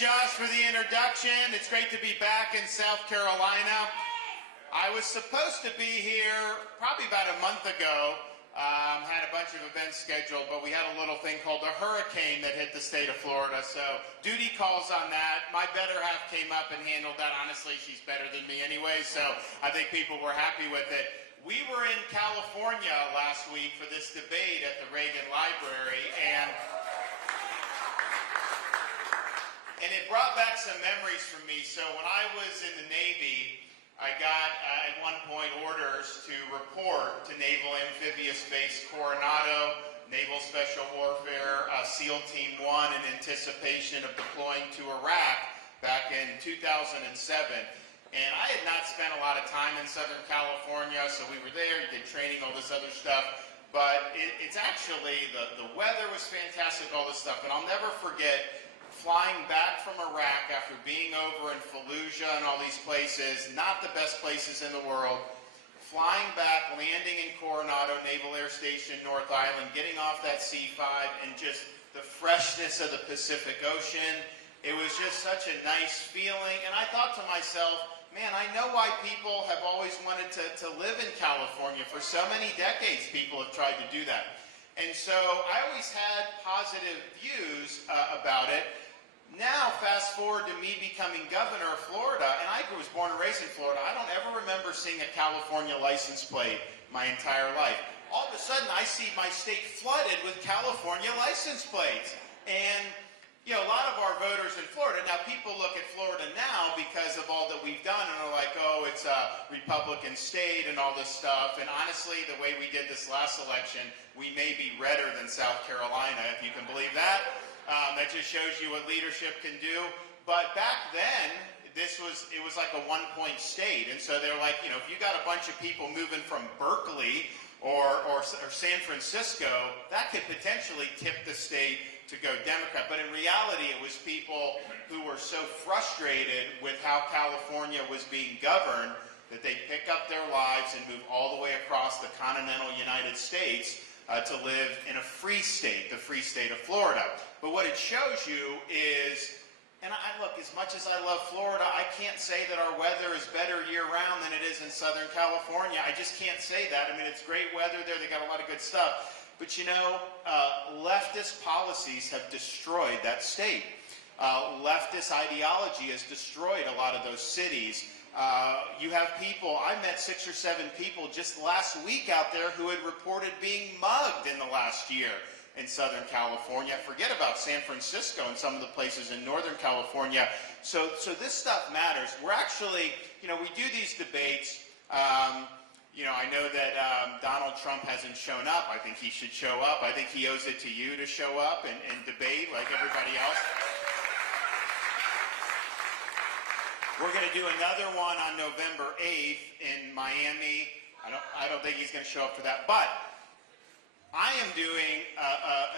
Josh, for the introduction. It's great to be back in South Carolina. I was supposed to be here probably about a month ago. Had a bunch of events scheduled, but we had a little thing called a hurricane that hit the state of Florida, so duty calls on that. My better half came up and handled that. Honestly, she's better than me anyway, so I think people were happy with it. We were in California last week for this debate at the Reagan Library, and it brought back some memories for me. So when I was in the Navy, I got at one point orders to report to Naval Amphibious Base Coronado, Naval Special Warfare SEAL Team 1 in anticipation of deploying to Iraq back in 2007. And I had not spent a lot of time in Southern California, so we were there, did training, all this other stuff. But it's actually, the weather was fantastic, all this stuff. And I'll never forget flying back from Iraq after being over in Fallujah and all these places, not the best places in the world, flying back, landing in Coronado Naval Air Station, North Island, getting off that C-5, and just the freshness of the Pacific Ocean. It was just such a nice feeling, and I thought to myself, man, I know why people have always wanted to live in California. For so many decades, people have tried to do that. And so I always had positive views about it. Now, fast forward to me becoming governor of Florida, and I was born and raised in Florida. I don't ever remember seeing a California license plate my entire life. All of a sudden, I see my state flooded with California license plates. And, you know, a lot of our voters in Florida, now people look at Florida now because of all that we've done, and are like, oh, it's a Republican state and all this stuff. And honestly, the way we did this last election, we may be redder than South Carolina, if you can believe that. That just shows you what leadership can do. But back then, it was like a one-point state. And so they're like, you know, if you got a bunch of people moving from Berkeley or San Francisco, that could potentially tip the state to go Democrat. But in reality, it was people who were so frustrated with how California was being governed that they pick up their lives and move all the way across the continental United States to live in a free state, the free state of Florida. But what it shows you is, and look, as much as I love Florida, I can't say that our weather is better year-round than it is in Southern California. I just can't say that. I mean, it's great weather there. They got a lot of good stuff. But you know, leftist policies have destroyed that state. Leftist ideology has destroyed a lot of those cities. You have people, I met 6 or 7 people just last week out there who had reported being mugged in the last year in Southern California. Forget about San Francisco and some of the places in Northern California. So this stuff matters. We're actually, you know, we do these debates. You know, I know that Donald Trump hasn't shown up. I think he should show up. I think he owes it to you to show up and debate like everybody else. We're going to do another one on November 8th in Miami. I don't think he's going to show up for that. But I am doing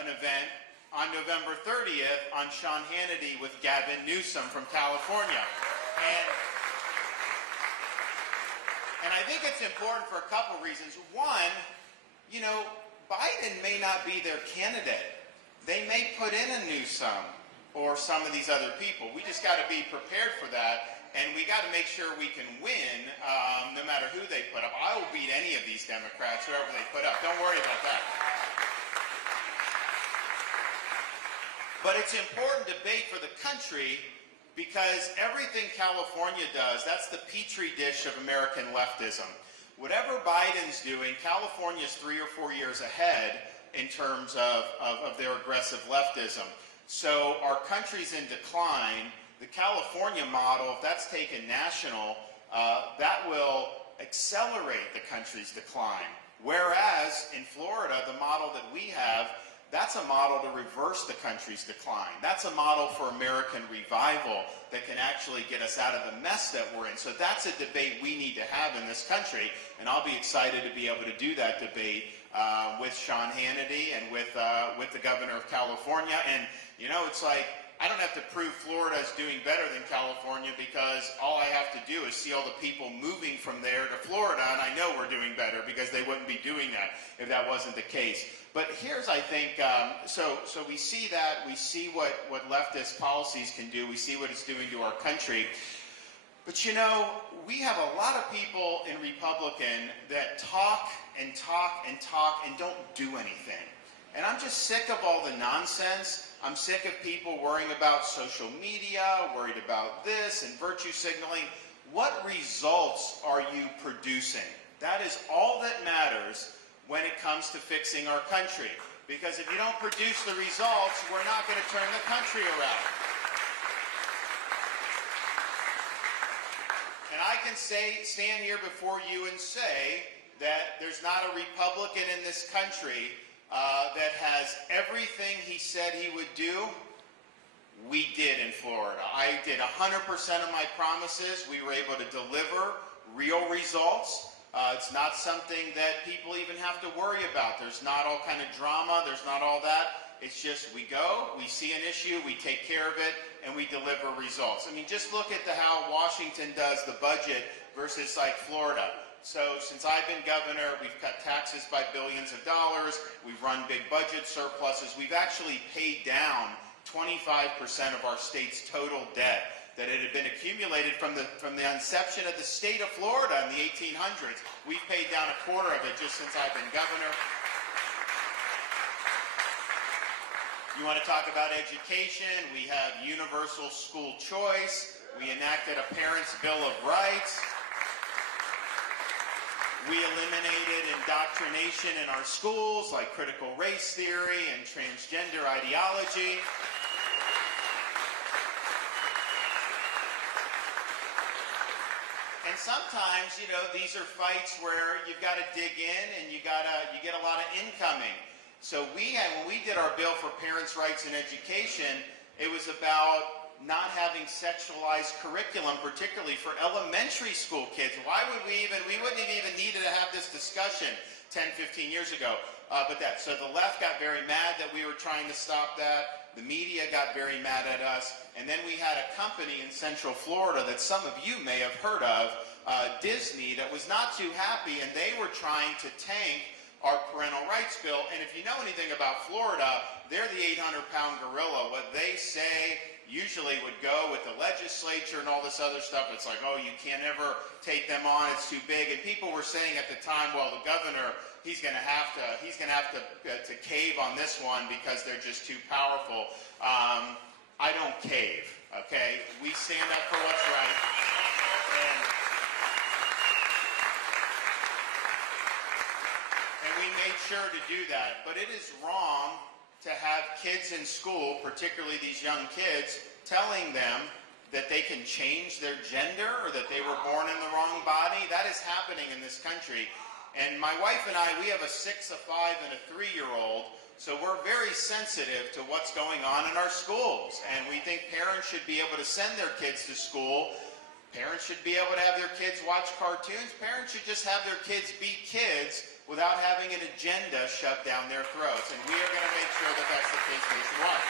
an event on November 30th on Sean Hannity with Gavin Newsom from California. And I think it's important for a couple reasons. One, you know, Biden may not be their candidate. They may put in a Newsom or some of these other people. We just got to be prepared for that. And we got to make sure we can win no matter who they put up. I will beat any of these Democrats, whoever they put up. Don't worry about that. But it's an important debate for the country because everything California does, that's the petri dish of American leftism. Whatever Biden's doing, California's 3 or 4 years ahead in terms of their aggressive leftism. So our country's in decline. The California model, if that's taken national, that will accelerate the country's decline. Whereas in Florida, the model that we have, that's a model to reverse the country's decline. That's a model for American revival that can actually get us out of the mess that we're in. So that's a debate we need to have in this country, and I'll be excited to be able to do that debate with Sean Hannity and with the governor of California. And, you know, it's like, I don't have to prove Florida is doing better than California because all I have to do is see all the people moving from there to Florida, and I know we're doing better because they wouldn't be doing that if that wasn't the case. But here's, I think, so we see that, we see what leftist policies can do, we see what it's doing to our country. But you know, we have a lot of people in Republican that talk and talk and talk and don't do anything. And I'm just sick of all the nonsense. I'm sick of people worrying about social media, worried about this and virtue signaling. What results are you producing? That is all that matters when it comes to fixing our country. Because if you don't produce the results, we're not going to turn the country around. And I can stand here before you and say that there's not a Republican in this country that has everything he said he would do. We did in Florida. I did 100% of my promises. We were able to deliver real results. It's not something that people even have to worry about. There's not all kind of drama. There's not all that. It's just we go, we see an issue, we take care of it, and we deliver results. I mean, just look at how Washington does the budget versus like Florida. So since I've been governor, we've cut taxes by billions of dollars. We've run big budget surpluses. We've actually paid down 25% of our state's total debt that it had been accumulated from the inception of the state of Florida in the 1800s. We've paid down a quarter of it just since I've been governor. You want to talk about education? We have universal school choice. We enacted a Parents' Bill of Rights. We eliminated indoctrination in our schools like critical race theory and transgender ideology. And sometimes, you know, these are fights where you've got to dig in and you get a lot of incoming. So when we did our bill for parents' rights in education, it was about not having sexualized curriculum, particularly for elementary school kids. We wouldn't have even needed to have this discussion 10, 15 years ago. So the left got very mad that we were trying to stop that. The media got very mad at us. And then we had a company in Central Florida that some of you may have heard of, Disney, that was not too happy, and they were trying to tank our parental rights bill. And if you know anything about Florida, they're the 800-pound gorilla. What they say usually would go with the legislature and all this other stuff. It's like, oh, you can't ever take them on, it's too big. And people were saying at the time, well, the governor, he's going to have to cave on this one because they're just too powerful. I don't cave, okay? We stand up for what's right. And we made sure to do that. But it is wrong to have kids in school, particularly these young kids, telling them that they can change their gender or that they were born in the wrong body. That is happening in this country. And my wife and I, we have a 6, a 5, and a 3-year-old, so we're very sensitive to what's going on in our schools. And we think parents should be able to send their kids to school. Parents should be able to have their kids watch cartoons. Parents should just have their kids be kids without having an agenda shoved down their throats. And we are going to make sure that that's the case nationwide.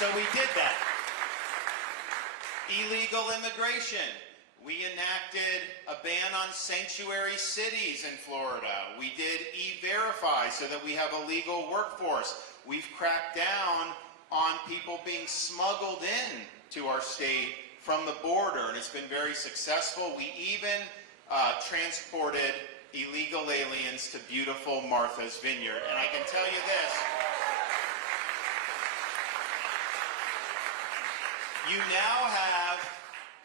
So we did that. Illegal immigration. We enacted a ban on sanctuary cities in Florida. We did E-Verify so that we have a legal workforce. We've cracked down on people being smuggled in to our state from the border, and it's been very successful. We even transported illegal aliens to beautiful Martha's Vineyard. And I can tell you this, you now have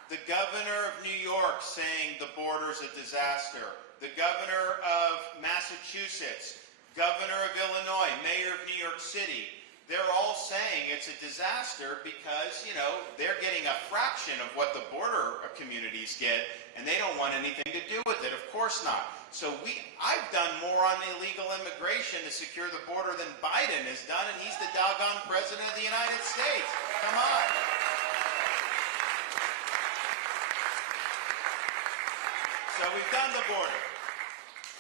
the governor of New York saying the border's a disaster, the governor of Massachusetts, governor of Illinois, mayor of New York City. They're all saying it's a disaster because, you know, they're getting a fraction of what the border communities get, and they don't want anything to do with it. Of course not. So I've done more on illegal immigration to secure the border than Biden has done, and he's the doggone president of the United States. Come on. So we've done the border.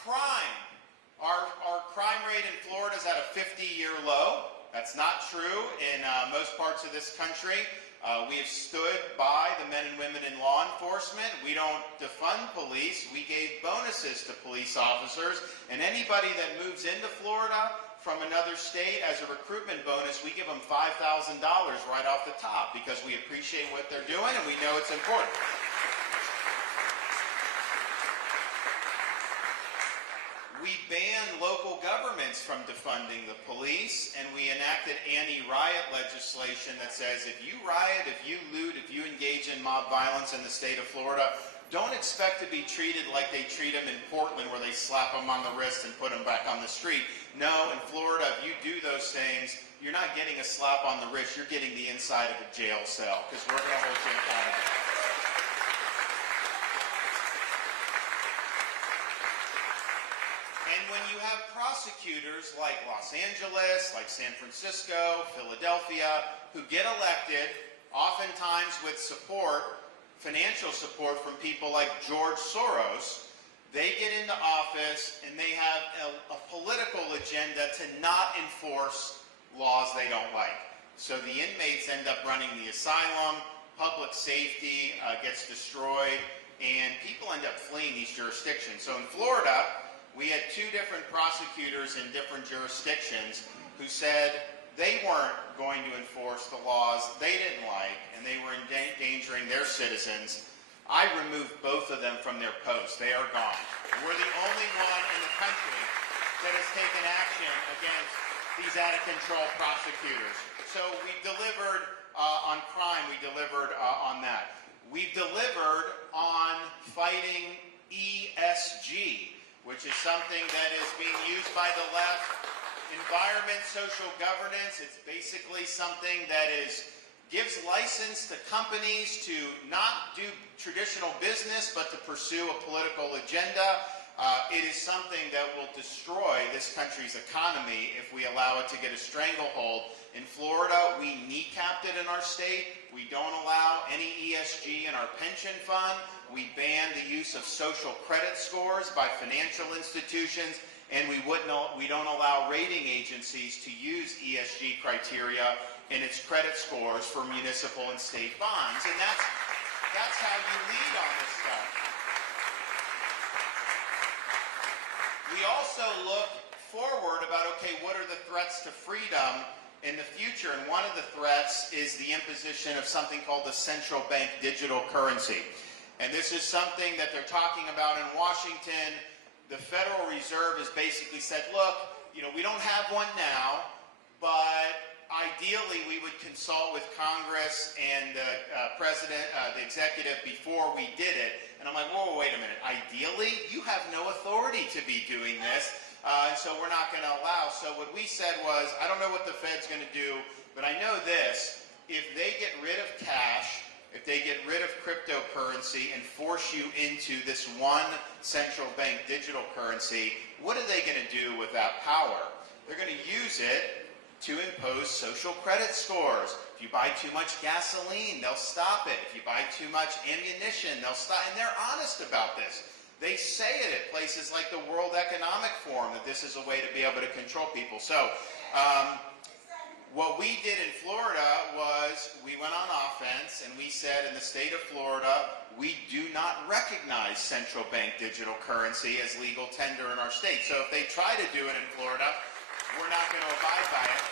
Crime. Our crime rate in Florida is at a 50-year low. That's not true in most parts of this country. We have stood by the men and women in law enforcement. We don't defund police. We gave bonuses to police officers. And anybody that moves into Florida from another state as a recruitment bonus, we give them $5,000 right off the top because we appreciate what they're doing and we know it's important. We banned local governments from defunding the police, and we enacted anti-riot legislation that says if you riot, if you loot, if you engage in mob violence in the state of Florida, don't expect to be treated like they treat them in Portland where they slap them on the wrist and put them back on the street. No, in Florida, if you do those things, you're not getting a slap on the wrist, you're getting the inside of a jail cell because we're going to hold you accountable. And when you have prosecutors like Los Angeles, like San Francisco, Philadelphia, who get elected, oftentimes with support, financial support from people like George Soros, they get into office and they have a political agenda to not enforce laws they don't like. So the inmates end up running the asylum, public safety gets destroyed, and people end up fleeing these jurisdictions. So in Florida, we had two different prosecutors in different jurisdictions who said they weren't going to enforce the laws they didn't like and they were endangering their citizens. I removed both of them from their posts. They are gone. We're the only one in the country that has taken action against these out-of-control prosecutors. So we delivered on crime. We delivered on that. We've delivered on fighting ESG, which is something that is being used by the left. Environment, social governance, it's basically something that gives license to companies to not do traditional business, but to pursue a political agenda. It is something that will destroy this country's economy if we allow it to get a stranglehold. In Florida, we kneecapped it in our state. We don't allow any ESG in our pension fund. We ban the use of social credit scores by financial institutions, and we don't allow rating agencies to use ESG criteria in its credit scores for municipal and state bonds. And that's how you lead on this stuff. We also look forward about, okay, what are the threats to freedom in the future? And one of the threats is the imposition of something called the central bank digital currency. And this is something that they're talking about in Washington. The Federal Reserve has basically said, look, we don't have one now, but ideally we would consult with Congress and the president, the executive, before we did it. And I'm like, whoa, wait a minute. Ideally, you have no authority to be doing this, and so we're not going to allow. So what we said was, I don't know what the Fed's going to do, but I know this. If they get rid of cash, if they get rid of cryptocurrency and force you into this one central bank digital currency, what are they going to do with that power? They're going to use it to impose social credit scores. If you buy too much gasoline, they'll stop it. If you buy too much ammunition, they'll stop. And they're honest about this. They say it at places like the World Economic Forum that this is a way to be able to control people. So what we did in Florida was we went on offense and we said in the state of Florida, we do not recognize central bank digital currency as legal tender in our state. So if they try to do it in Florida, we're not going to abide by it.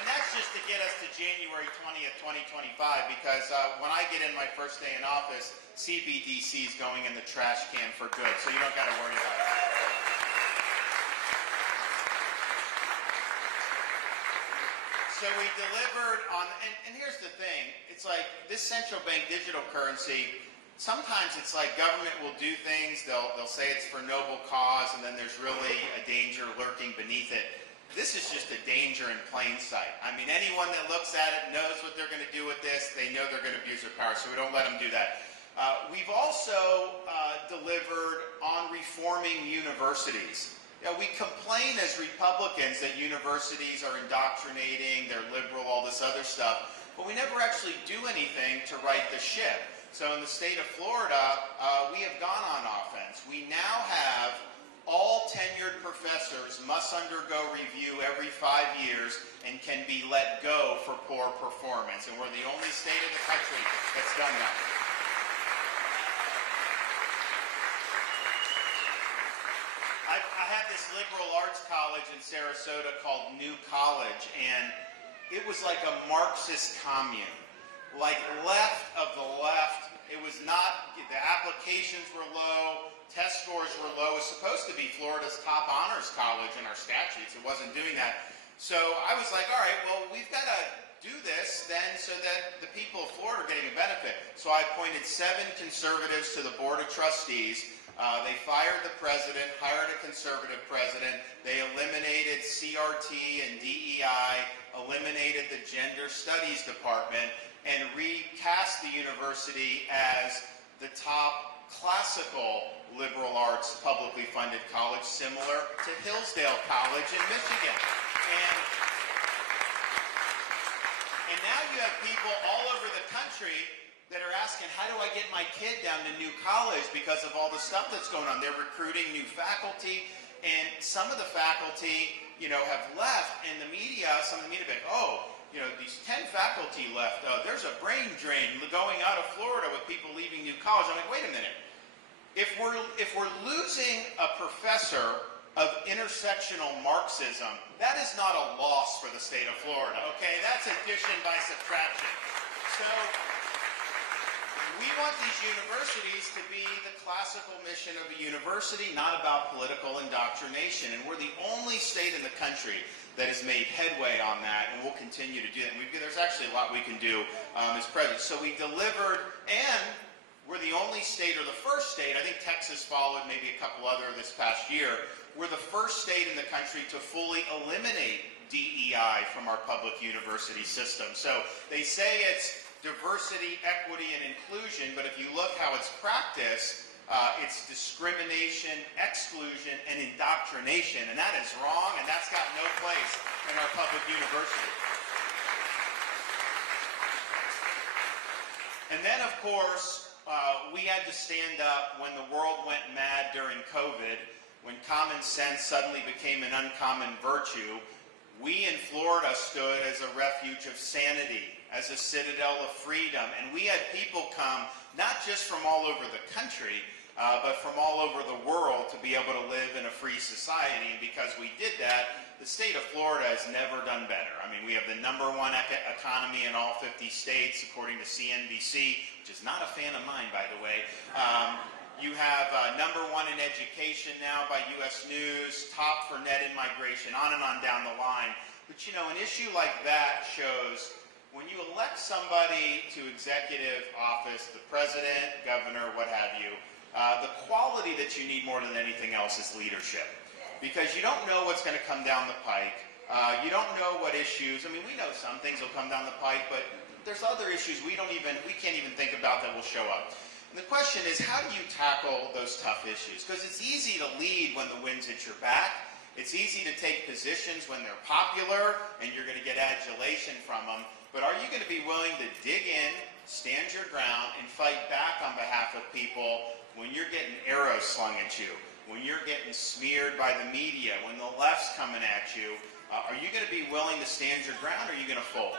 And that's just to get us to January 20th, 2025, because when I get in my first day in office, CBDC is going in the trash can for good, so you don't got to worry about it. So we delivered on, and here's the thing, it's like this central bank digital currency, sometimes it's like government will do things, they'll say it's for noble cause, and then there's really a danger lurking beneath it. This is just a danger in plain sight. I mean, anyone that looks at it knows what they're going to do with this. They know they're going to abuse their power, so we don't let them do that. We've also delivered on reforming universities. We complain as Republicans that universities are indoctrinating, they're liberal, all this other stuff, but we never actually do anything to right the ship. So in the state of Florida, we have gone on offense. We now have all tenured professors must undergo review every 5 years and can be let go for poor performance. And we're the only state in the country that's done that. I had this liberal arts college in Sarasota called New College, and it was like a Marxist commune. Like left of the left. It was not, the applications were low, test scores were low. It was supposed to be Florida's top honors college in our statutes. It wasn't doing that. So I was like, all right, well, we've got to do this then so that the people of Florida are getting a benefit. So I appointed 7 conservatives to the Board of Trustees. They fired the president, hired a conservative president. They eliminated CRT and DEI, eliminated the Gender Studies Department, and recast the university as the top classical liberal arts publicly funded college, similar to Hillsdale College in Michigan. And now you have people all over the country that are asking, how do I get my kid down to New College because of all the stuff that's going on? They're recruiting new faculty, and some of the faculty, have left, and the media, some of the media are like, oh, these 10 faculty left. There's a brain drain going out of Florida with people leaving New College. I'm like, wait a minute. If we're losing a professor of intersectional Marxism, that is not a loss for the state of Florida, okay? That's addition by subtraction. So we want these universities to be the classical mission of a university, not about political indoctrination. And we're the only state in the country that has made headway on that, and we'll continue to do that. And there's actually a lot we can do as president. So we delivered, and we're the only state, or the first state, I think Texas followed, maybe a couple other this past year, we're the first state in the country to fully eliminate DEI from our public university system. So they say it's diversity, equity, and inclusion, but if you look how it's practiced, it's discrimination, exclusion, and indoctrination, and that is wrong, and that's got no place in our public university. And then, of course, we had to stand up when the world went mad during COVID, when common sense suddenly became an uncommon virtue. We in Florida stood as a refuge of sanity, as a citadel of freedom, and we had people come, not just from all over the country, but from all over the world to be able to live in a free society. And because we did that, the state of Florida has never done better. I mean, we have the #1 economy in all 50 states, according to CNBC, which is not a fan of mine, by the way. You have #1 in education now by U.S. News, top for net in migration, on and on down the line. But an issue like that shows when you elect somebody to executive office, the president, governor, what have you, the quality that you need more than anything else is leadership. Because you don't know what's going to come down the pike. You don't know what issues. I mean, we know some things will come down the pike, but there's other issues we can't even think about that will show up. And the question is, how do you tackle those tough issues? Because it's easy to lead when the wind's at your back. It's easy to take positions when they're popular and you're going to get adulation from them. But are you going to be willing to dig in, stand your ground, and fight back on behalf of people when you're getting arrows slung at you, when you're getting smeared by the media, when the left's coming at you? Are you going to be willing to stand your ground, or are you going to fold?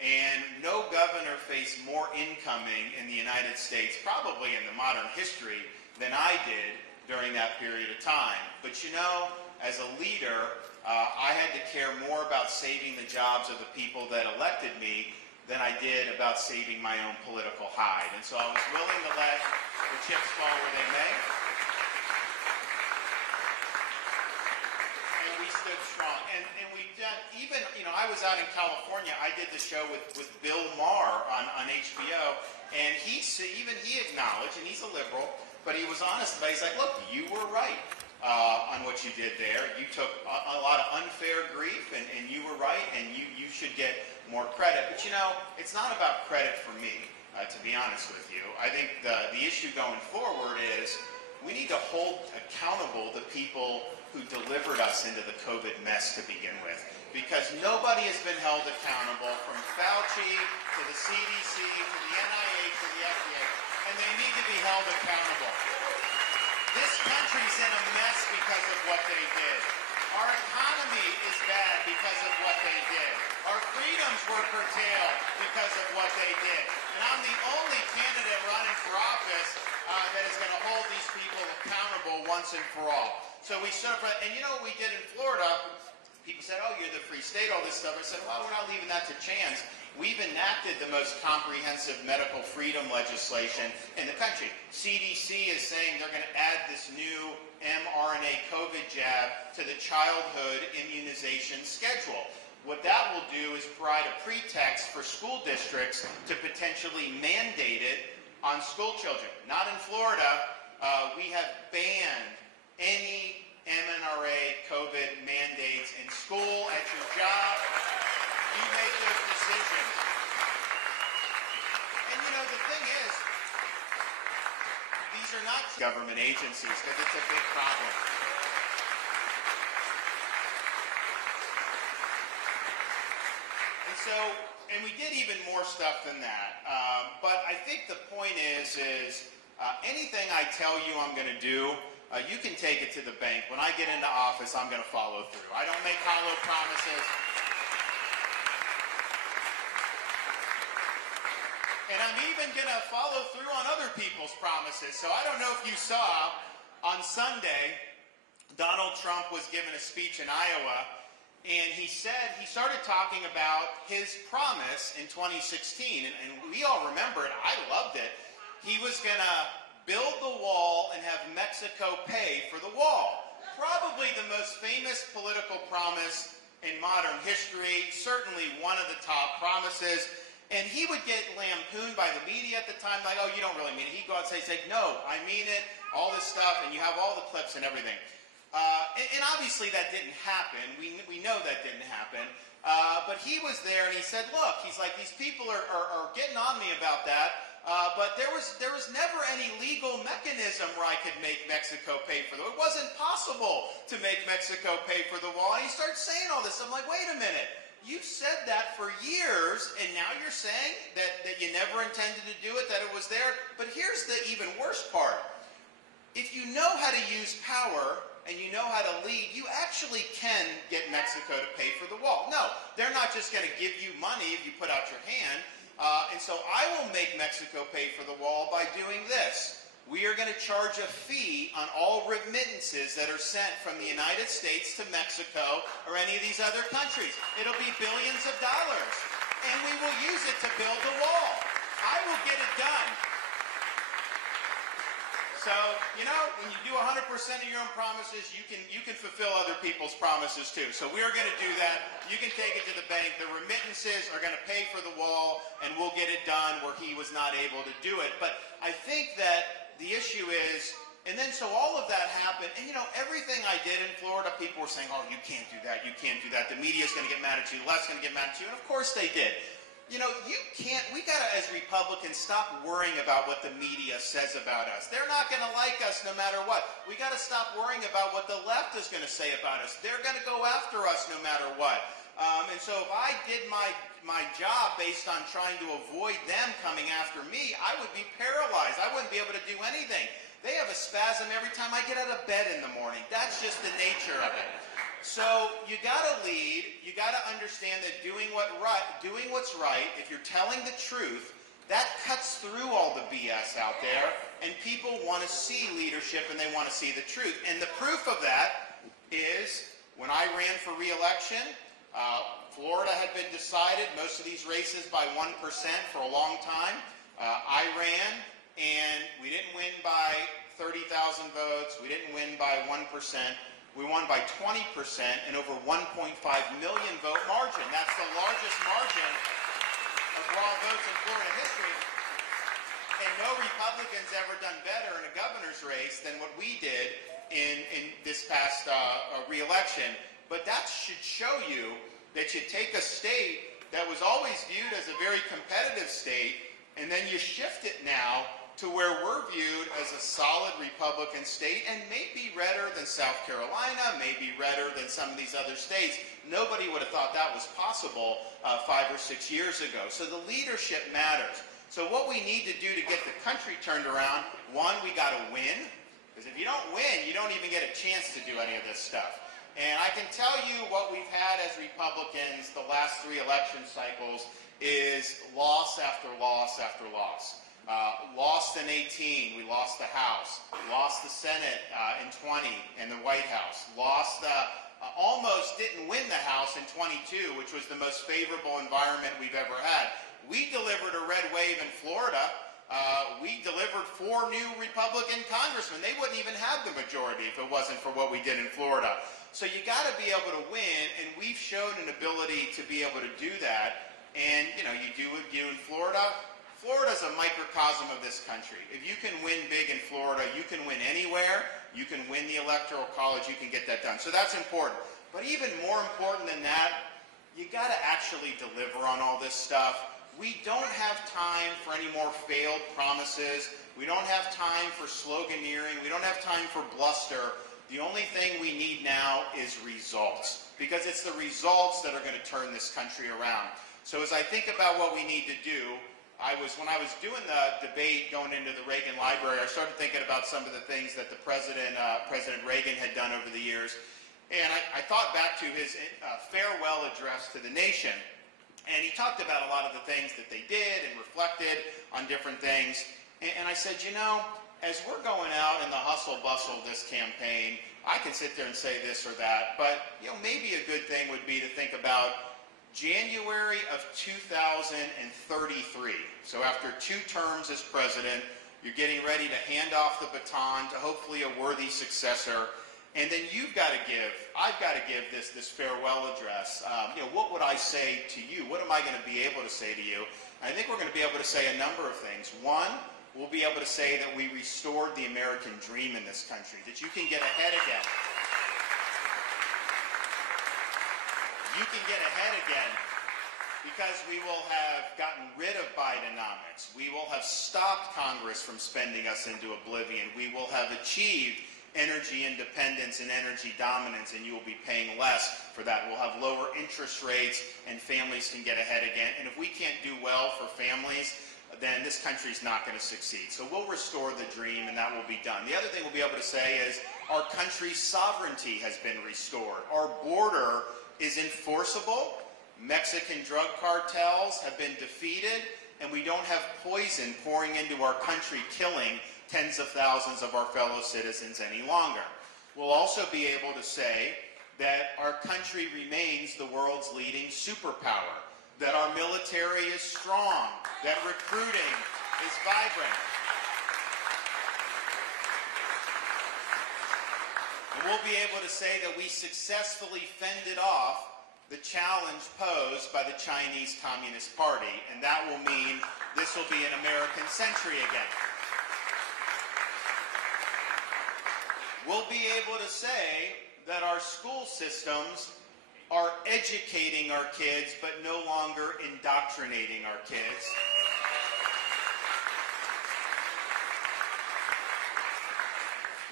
And no governor faced more incoming in the United States, probably in the modern history, than I did during that period of time. But as a leader, I had to care more about saving the jobs of the people that elected me than I did about saving my own political hide. And so I was willing to let the chips fall where they may. And we stood strong. And we've done, even, I was out in California, I did the show with Bill Maher on HBO, and he acknowledged, and he's a liberal, but he was honest about it. He's like, look, you were right on what you did there. You took a lot of unfair grief, and you were right, and you should get more credit. But it's not about credit for me, to be honest with you. I think the issue going forward is we need to hold accountable the people who delivered us into the COVID mess to begin with. Because nobody has been held accountable, from Fauci to the CDC to the NIH to the FDA, and they need to be held accountable. This country's in a mess because of what they did. Our economy is bad because of what they did. Our freedoms were curtailed because of what they did. And I'm the only candidate running for office that is going to hold these people accountable once and for all. So we stood up, and you know what we did in Florida? People said, oh, you're the free state, all this stuff. I said, well, we're not leaving that to chance. We've enacted the most comprehensive medical freedom legislation in the country. CDC is saying they're going to add this new mRNA COVID jab to the childhood immunization schedule. What that will do is provide a pretext for school districts to potentially mandate it on school children. Not in Florida. We have banned any mRNA COVID mandates in school, at your job. You make those decisions. And you know, the thing is, these are not government agencies, because it's a big problem. And we did even more stuff than that. But I think the point is anything I tell you I'm going to do, you can take it to the bank. When I get into office, I'm going to follow through. I don't make hollow promises. And I'm even going to follow through on other people's promises. So I don't know if you saw, on Sunday, Donald Trump was giving a speech in Iowa, and he started talking about his promise in 2016, and we all remember it. I loved it. He was going to build the wall and have Mexico pay for the wall. Probably the most famous political promise in modern history, certainly one of the top promises. And he would get lampooned by the media at the time, like, oh, you don't really mean it. He'd go out and say, no, I mean it, all this stuff, and you have all the clips and everything. And obviously that didn't happen. We know that didn't happen. But he was there and he said, look, he's like, these people are getting on me about that. But there was never any legal mechanism where I could make Mexico pay for the wall. It wasn't possible to make Mexico pay for the wall. And he starts saying all this. I'm like, wait a minute. You said that for years, and now you're saying that you never intended to do it, that it was there. But here's the even worse part. If you know how to use power and you know how to lead, you actually can get Mexico to pay for the wall. No, they're not just going to give you money if you put out your hand. And so I will make Mexico pay for the wall by doing this. We are going to charge a fee on all remittances that are sent from the United States to Mexico or any of these other countries. It'll be billions of dollars. And we will use it to build the wall. I will get it done. So, you know, when you do 100% of your own promises, you can fulfill other people's promises too. So we are going to do that. You can take it to the bank. The remittances are going to pay for the wall, and we'll get it done where he was not able to do it. But I think that the issue is, and then so all of that happened, and you know, everything I did in Florida, people were saying, oh, you can't do that, you can't do that. The media's going to get mad at you, the left's going to get mad at you, and of course they did. You know, we got to, as Republicans, stop worrying about what the media says about us. They're not going to like us no matter what. We got to stop worrying about what the left is going to say about us. They're going to go after us no matter what. And so if I did my job based on trying to avoid them coming after me, I would be paralyzed. I wouldn't be able to do anything. They have a spasm every time I get out of bed in the morning. That's just the nature of it. So you got to lead. You got to understand that doing what's right, if you're telling the truth, that cuts through all the BS out there, and people want to see leadership and they want to see the truth. And the proof of that is when I ran for re-election, Florida had been decided, most of these races, by 1% for a long time. I ran, and we didn't win by 30,000 votes. We didn't win by 1%. We won by 20% and over 1.5 million vote margin. That's the largest margin of raw votes in Florida history. And no Republican's ever done better in a governor's race than what we did in this past re-election. But that should show you that you take a state that was always viewed as a very competitive state, and then you shift it now to where we're viewed as a solid Republican state, and maybe redder than South Carolina, maybe redder than some of these other states. Nobody would have thought that was possible 5 or 6 years ago. So the leadership matters. So what we need to do to get the country turned around, one, we got to win, because if you don't win, you don't even get a chance to do any of this stuff. And I can tell you what we've had as Republicans the last 3 election cycles is loss after loss after loss. Lost in 18, we lost the House. Lost the Senate in 20 and the White House. Lost almost didn't win the House in 22, which was the most favorable environment we've ever had. We delivered a red wave in Florida. We delivered 4 new Republican congressmen. They wouldn't even have the majority if it wasn't for what we did in Florida. So you got to be able to win, and we've shown an ability to be able to do that. And, you know, you do it in Florida. Florida's a microcosm of this country. If you can win big in Florida, you can win anywhere. You can win the Electoral College. You can get that done. So that's important. But even more important than that, you got to actually deliver on all this stuff. We don't have time for any more failed promises. We don't have time for sloganeering. We don't have time for bluster. The only thing we need now is results, because it's the results that are going to turn this country around. So as I think about what we need to do, when I was doing the debate going into the Reagan Library, I started thinking about some of the things that the President Reagan had done over the years. And I thought back to his farewell address to the nation. And he talked about a lot of the things that they did and reflected on different things. And I said, you know, as we're going out in the hustle bustle of this campaign, I can sit there and say this or that, but you know, maybe a good thing would be to think about January of 2033. So after 2 terms as president, you're getting ready to hand off the baton to hopefully a worthy successor. And then you've got to give, I've got to give this farewell address. You know, what would I say to you? What am I going to be able to say to you? I think we're going to be able to say a number of things. One, we'll be able to say that we restored the American dream in this country, that you can get ahead again. You can get ahead again because we will have gotten rid of Bidenomics. We will have stopped Congress from spending us into oblivion. We will have achieved energy independence and energy dominance, and you will be paying less for that. We'll have lower interest rates, and families can get ahead again. And if we can't do well for families, then this country's not going to succeed. So we'll restore the dream, and that will be done. The other thing we'll be able to say is our country's sovereignty has been restored. Our border is enforceable. Mexican drug cartels have been defeated, and we don't have poison pouring into our country, killing tens of thousands of our fellow citizens any longer. We'll also be able to say that our country remains the world's leading superpower, that our military is strong, that recruiting is vibrant. And we'll be able to say that we successfully fended off the challenge posed by the Chinese Communist Party, and that will mean this will be an American century again. We'll be able to say that our school systems are educating our kids, but no longer indoctrinating our kids.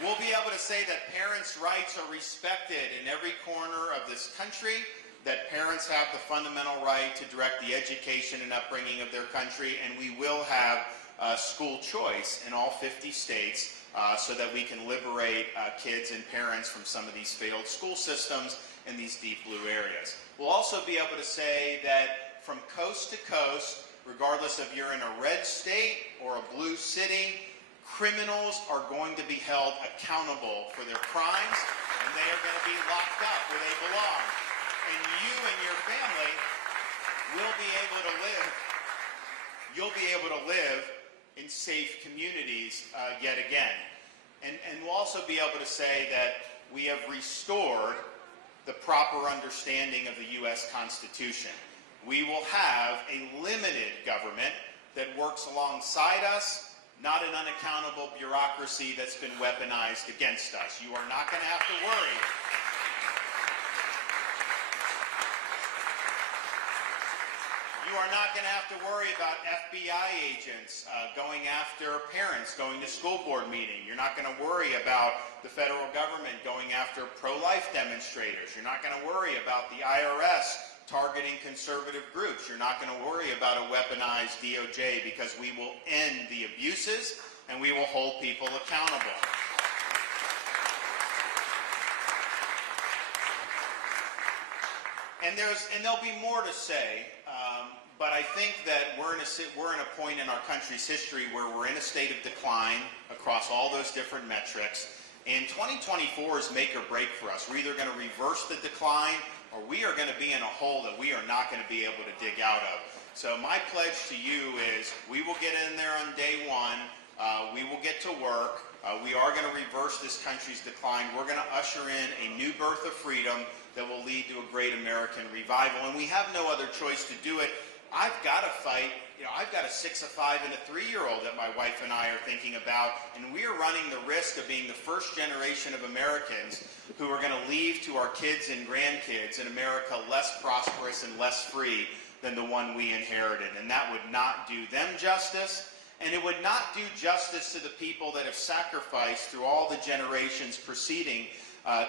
We'll be able to say that parents' rights are respected in every corner of this country, that parents have the fundamental right to direct the education and upbringing of their country, and we will have school choice in all 50 states so that we can liberate kids and parents from some of these failed school systems in these deep blue areas. We'll also be able to say that from coast to coast, regardless if you're in a red state or a blue city, criminals are going to be held accountable for their crimes, and they are going to be locked up where they belong. And you and your family will be able to live, you'll be able to live in safe communities yet again. And we'll also be able to say that we have restored the proper understanding of the U.S. Constitution. We will have a limited government that works alongside us, not an unaccountable bureaucracy that's been weaponized against us. You are not going to have to worry. You are not going to have to worry about FBI agents going after parents going to school board meeting. You're not going to worry about the federal government going after pro-life demonstrators. You're not going to worry about the IRS targeting conservative groups. You're not going to worry about a weaponized DOJ, because we will end the abuses and we will hold people accountable. And there'll be more to say, but I think that we're in a point in our country's history where we're in a state of decline across all those different metrics. And 2024 is make or break for us. We're either going to reverse the decline, or we are going to be in a hole that we are not going to be able to dig out of. So my pledge to you is we will get in there on day one. We will get to work. We are going to reverse this country's decline. We're going to usher in a new birth of freedom that will lead to a great American revival. And we have no other choice to do it. I've got to fight. I've got a 6, a 5, and a 3-year-old that my wife and I are thinking about, and we are running the risk of being the first generation of Americans who are going to leave to our kids and grandkids in America less prosperous and less free than the one we inherited. And that would not do them justice, and it would not do justice to the people that have sacrificed through all the generations preceding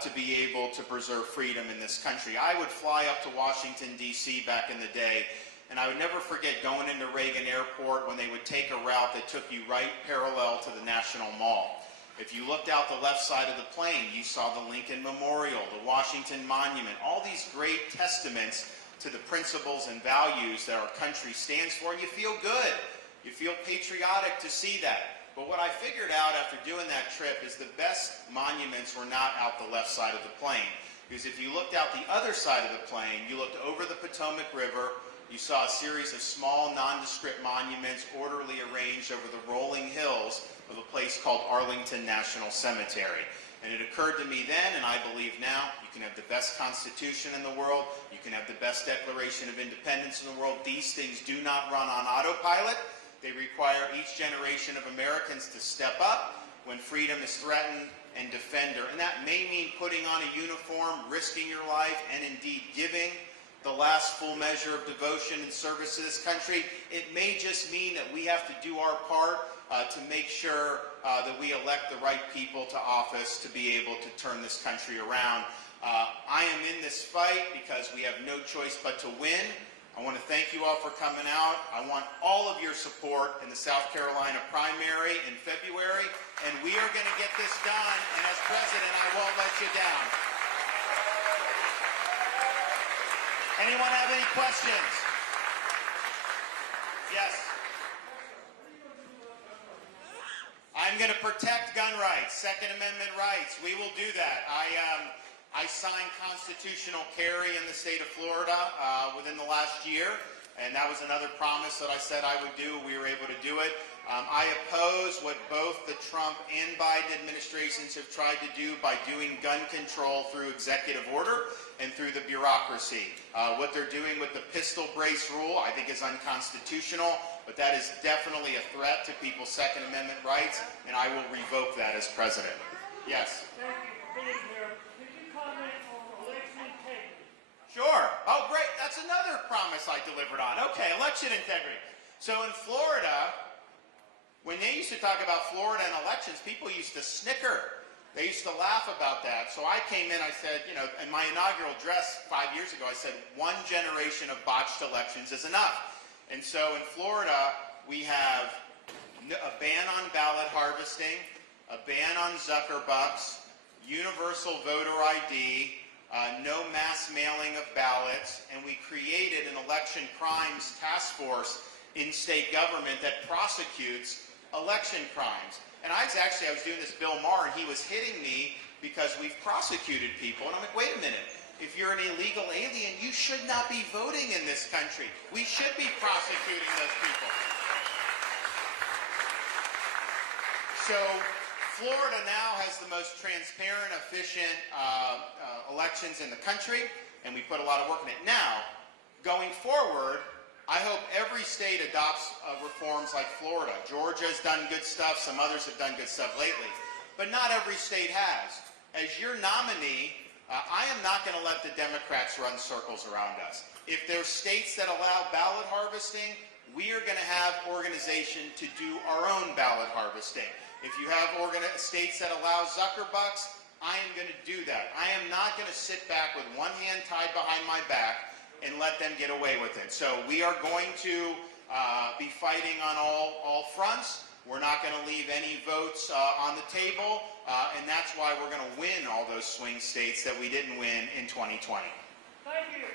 to be able to preserve freedom in this country. I would fly up to Washington, D.C. back in the day, and I would never forget going into Reagan Airport when they would take a route that took you right parallel to the National Mall. If you looked out the left side of the plane, you saw the Lincoln Memorial, the Washington Monument, all these great testaments to the principles and values that our country stands for, and you feel good. You feel patriotic to see that. But what I figured out after doing that trip is the best monuments were not out the left side of the plane. Because if you looked out the other side of the plane, you looked over the Potomac River, you saw a series of small, nondescript monuments orderly arranged over the rolling hills of a place called Arlington National Cemetery. And it occurred to me then, and I believe now, you can have the best Constitution in the world, you can have the best Declaration of Independence in the world. These things do not run on autopilot. They require each generation of Americans to step up when freedom is threatened and defend her. And that may mean putting on a uniform, risking your life, and indeed giving the last full measure of devotion and service to this country. It may just mean that we have to do our part to make sure that we elect the right people to office to be able to turn this country around. I am in this fight because we have no choice but to win. I want to thank you all for coming out. I want all of your support in the South Carolina primary in February, and we are going to get this done, and as president, I won't let you down. Anyone have any questions? Yes. I'm going to protect gun rights, Second Amendment rights. We will do that. I signed constitutional carry in the state of Florida within the last year, and that was another promise that I said I would do. We were able to do it. I oppose what both the Trump and Biden administrations have tried to do by doing gun control through executive order and through the bureaucracy. What they're doing with the pistol brace rule, I think, is unconstitutional, but that is definitely a threat to people's Second Amendment rights, and I will revoke that as president. Yes? Thank you for being here. Could you comment on election integrity? Sure. Oh, great. That's another promise I delivered on. Okay, election integrity. So in Florida, when they used to talk about Florida and elections, people used to snicker. They used to laugh about that. So I came in, I said, in my inaugural address 5 years ago, I said, one generation of botched elections is enough. And so in Florida, we have a ban on ballot harvesting, a ban on Zuckerbucks, universal voter ID, no mass mailing of ballots, and we created an election crimes task force in state government that prosecutes election crimes. And I was doing this Bill Maher, and he was hitting me because we've prosecuted people. And I'm like, wait a minute. If you're an illegal alien, you should not be voting in this country. We should be prosecuting those people. So Florida now has the most transparent, efficient elections in the country, and we put a lot of work in it. Now, going forward, I hope every state adopts reforms like Florida. Georgia has done good stuff. Some others have done good stuff lately. But not every state has. As your nominee, I am not going to let the Democrats run circles around us. If there's states that allow ballot harvesting, we are going to have organization to do our own ballot harvesting. If you have states that allow Zuckerbucks, I am going to do that. I am not going to sit back with one hand tied behind my back and let them get away with it. So we are going to be fighting on all fronts. We're not going to leave any votes on the table, and that's why we're going to win all those swing states that we didn't win in 2020. Thank you.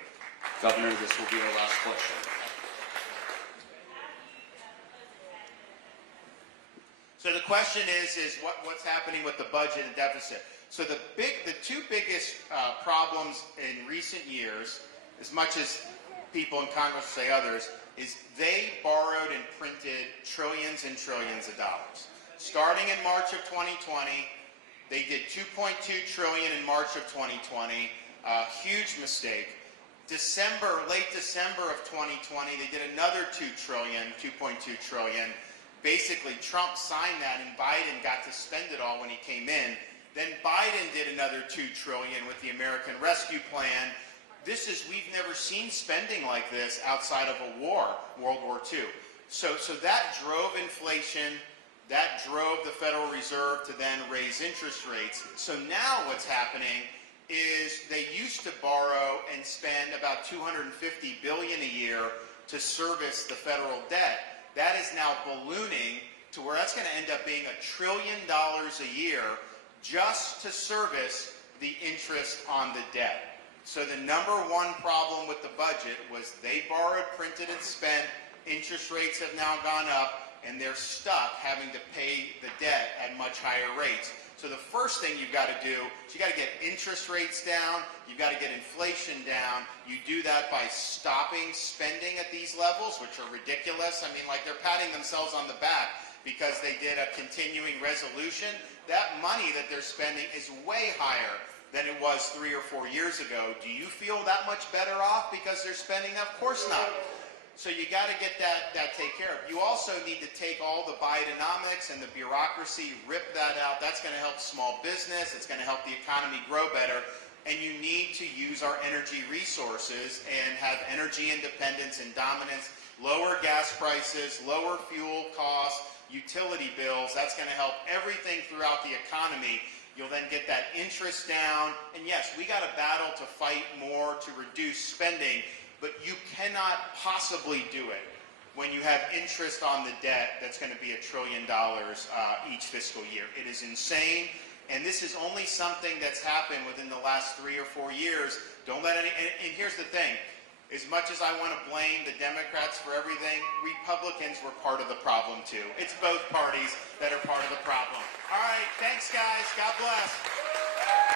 Governor, this will be our last question. So the question is what's happening with the budget and deficit? So the two biggest problems in recent years, as much as people in Congress say others, is they borrowed and printed trillions and trillions of dollars. Starting in March of 2020, they did 2.2 trillion in March of 2020, a huge mistake. Late December of 2020, they did another 2.2 trillion. Basically, Trump signed that and Biden got to spend it all when he came in. Then Biden did another 2 trillion with the American Rescue Plan. We've never seen spending like this outside of a war, World War II. So that drove inflation, that drove the Federal Reserve to then raise interest rates. So now what's happening is they used to borrow and spend about $250 billion a year to service the federal debt. That is now ballooning to where that's going to end up being $1 trillion a year just to service the interest on the debt. So the number one problem with the budget was they borrowed, printed, and spent. Interest rates have now gone up, and they're stuck having to pay the debt at much higher rates. So the first thing you've got to do is you've got to get interest rates down, you've got to get inflation down. You do that by stopping spending at these levels, which are ridiculous. I mean, like they're patting themselves on the back because they did a continuing resolution. That money that they're spending is way higher than it was 3 or 4 years ago. Do you feel that much better off because they're spending that? Of course not. So you got to get that taken care of. You also need to take all the Bidenomics and the bureaucracy, rip that out. That's going to help small business. It's going to help the economy grow better. And you need to use our energy resources and have energy independence and dominance, lower gas prices, lower fuel costs, utility bills. That's going to help everything throughout the economy. You'll then get that interest down. And yes, we got to battle to fight more to reduce spending. But you cannot possibly do it when you have interest on the debt that's going to be $1 trillion each fiscal year. It is insane, and this is only something that's happened within the last 3 or 4 years. Don't let any. And here's the thing: as much as I want to blame the Democrats for everything, Republicans were part of the problem too. It's both parties that are part of the problem. All right, thanks, guys. God bless.